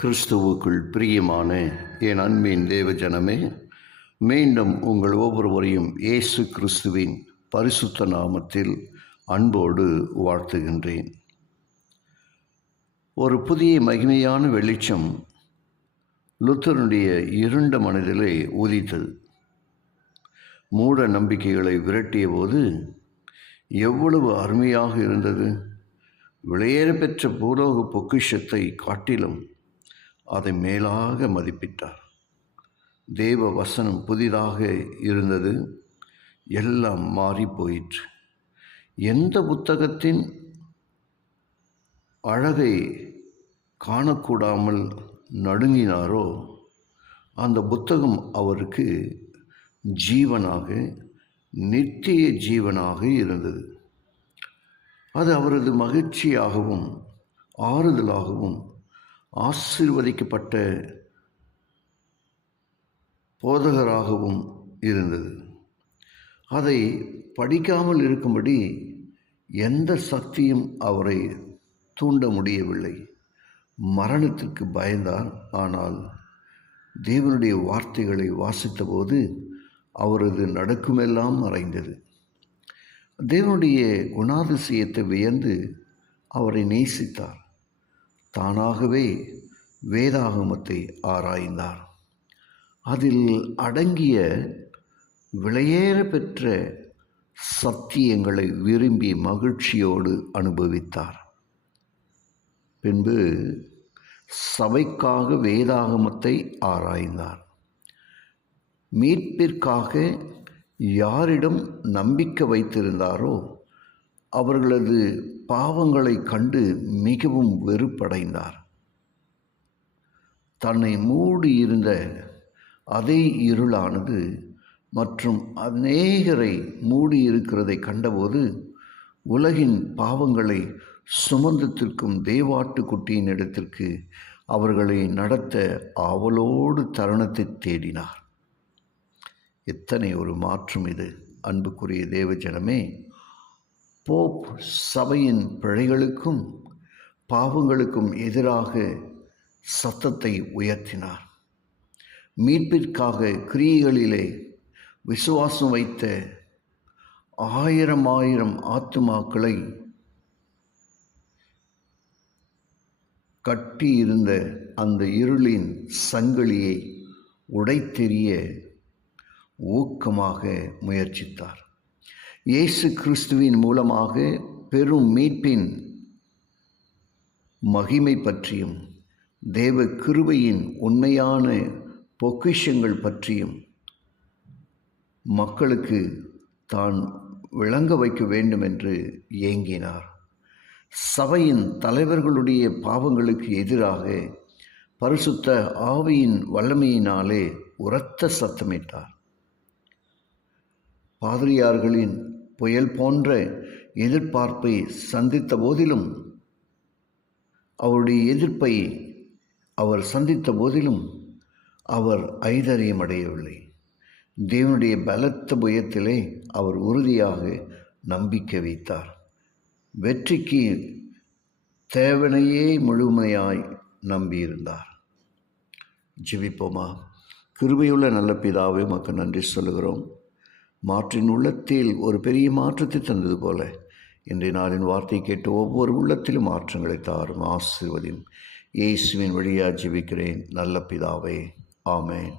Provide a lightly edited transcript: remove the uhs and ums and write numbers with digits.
கிறிஸ்துவுக்குள் பிரியமான என் அன்பின் தேவஜனமே, மீண்டும் உங்கள் ஒவ்வொருவரையும் இயேசு கிறிஸ்துவின் பரிசுத்த நாமத்தில் அன்போடு வாழ்த்துகின்றேன். ஒரு புதிய மகிமையான வெளிச்சம் லுத்தருடைய இருண்ட மனதிலே உதித்தது. மூட நம்பிக்கைகளை விரட்டிய போது எவ்வளவு அருமையாக இருந்தது! விலையேற பெற்ற பூலோக பொக்கிஷத்தை காட்டிலும் அதை மேலாக மதிப்பிட்டார். தேவ வசனம் புதிதாக இருந்தது, எல்லாம் மாறி போயிற்று. எந்த புத்தகத்தின் அழகை காணக்கூடாமல் நடுங்கினாரோ அந்த புத்தகம் அவருக்கு ஜீவனாக, நித்திய ஜீவனாக இருந்தது. அது அவரது மகிழ்ச்சியாகவும் ஆறுதலாகவும் ஆசீர்வதிக்கப்பட்ட போதகராகவும் இருந்தது. அதை படிக்காமல் இருக்கும்படி எந்த சக்தியும் அவரை தூண்ட முடியவில்லை. மரணத்திற்கு பயந்தார். ஆனால் தேவனுடைய வார்த்தைகளை வாசித்தபோது அவரது நடுக்கமெல்லாம் மறைந்தது. தேவனுடைய குணாதிசயத்தை வியந்து அவரை நேசித்தார். தானாகவே வேதாகமத்தை ஆராய்ந்தார். அதில் அடங்கிய விலையேற பெற்ற சத்தியங்களை விரும்பி மகிழ்ச்சியோடு அனுபவித்தார். பின்பு சபைக்காக வேதாகமத்தை ஆராய்ந்தார். மீட்பிற்காக யாரிடம் நம்பிக்கை வைத்திருந்தாரோ அவர்களது பாவங்களை கண்டு மிகவும் வெறுப்படைந்தார். தன்னை மூடியிருந்த அதே இருளானது மற்றும் அநேகரை மூடியிருக்கிறதை கண்டபோது உலகின் பாவங்களை சுமந்தத்திற்கும் தேவாட்டுக்குட்டியின் இடத்திற்கு அவர்களை நடத்த ஆவலோடு தருணத்தை தேடினார். எத்தனை ஒரு மாற்றம் இது! அன்புக்குரிய தேவஜனமே, போப் சபையின் பிழைகளுக்கும் பாவங்களுக்கும் எதிராக சத்தத்தை உயர்த்தினார். மீட்பிற்காக கிரியைகளிலே விசுவாசம் வைத்த ஆயிரம் ஆத்துமாக்களை கட்டியிருந்த அந்த இருளின் சங்கிலியை உடைத்தெறிய ஊக்கமாக முயற்சித்தார். இயேசு கிறிஸ்துவின் மூலமாக பெரும் மீட்பின் மகிமை பற்றியும் தேவ கிருபையின் உண்மையான பொக்கிஷங்கள் பற்றியும் மக்களுக்கு தான் விளங்க வைக்க வேண்டும் என்று ஏங்கினார். சபையின் தலைவர்களுடைய பாவங்களுக்கு எதிராக பரிசுத்த ஆவியின் வல்லமையினாலே உரத்த சத்தமிட்டார். பாதிரியார்களின் புயல் போன்ற எதிர்பார்ப்பை சந்தித்த போதிலும் அவருடைய எதிர்ப்பை அவர் சந்தித்த போதிலும் அவர் ஐதரியமடையவில்லை. தேவனுடைய பலத்த புயத்திலே அவர் உறுதியாக நம்பிக்கை வைத்தார். வெற்றிக்கு தேவனையே முழுமையாய் நம்பியிருந்தார். ஜெபிப்போமா. கிருபையுள்ள நல்ல பிதாவே, உமக்கு நன்றி சொல்லுகிறோம். மாற்றின் உள்ளத்தில் ஒரு பெரிய மாற்றத்தை தந்தது போல இன்றைய நாளின் வார்த்தை கேட்டு ஒவ்வொரு உள்ளத்திலும் மாற்றங்களை தாரும், ஆசீர்வதியும். இயேசுவின் வழியாக ஜெபிக்கிறேன் நல்ல பிதாவே. ஆமென்.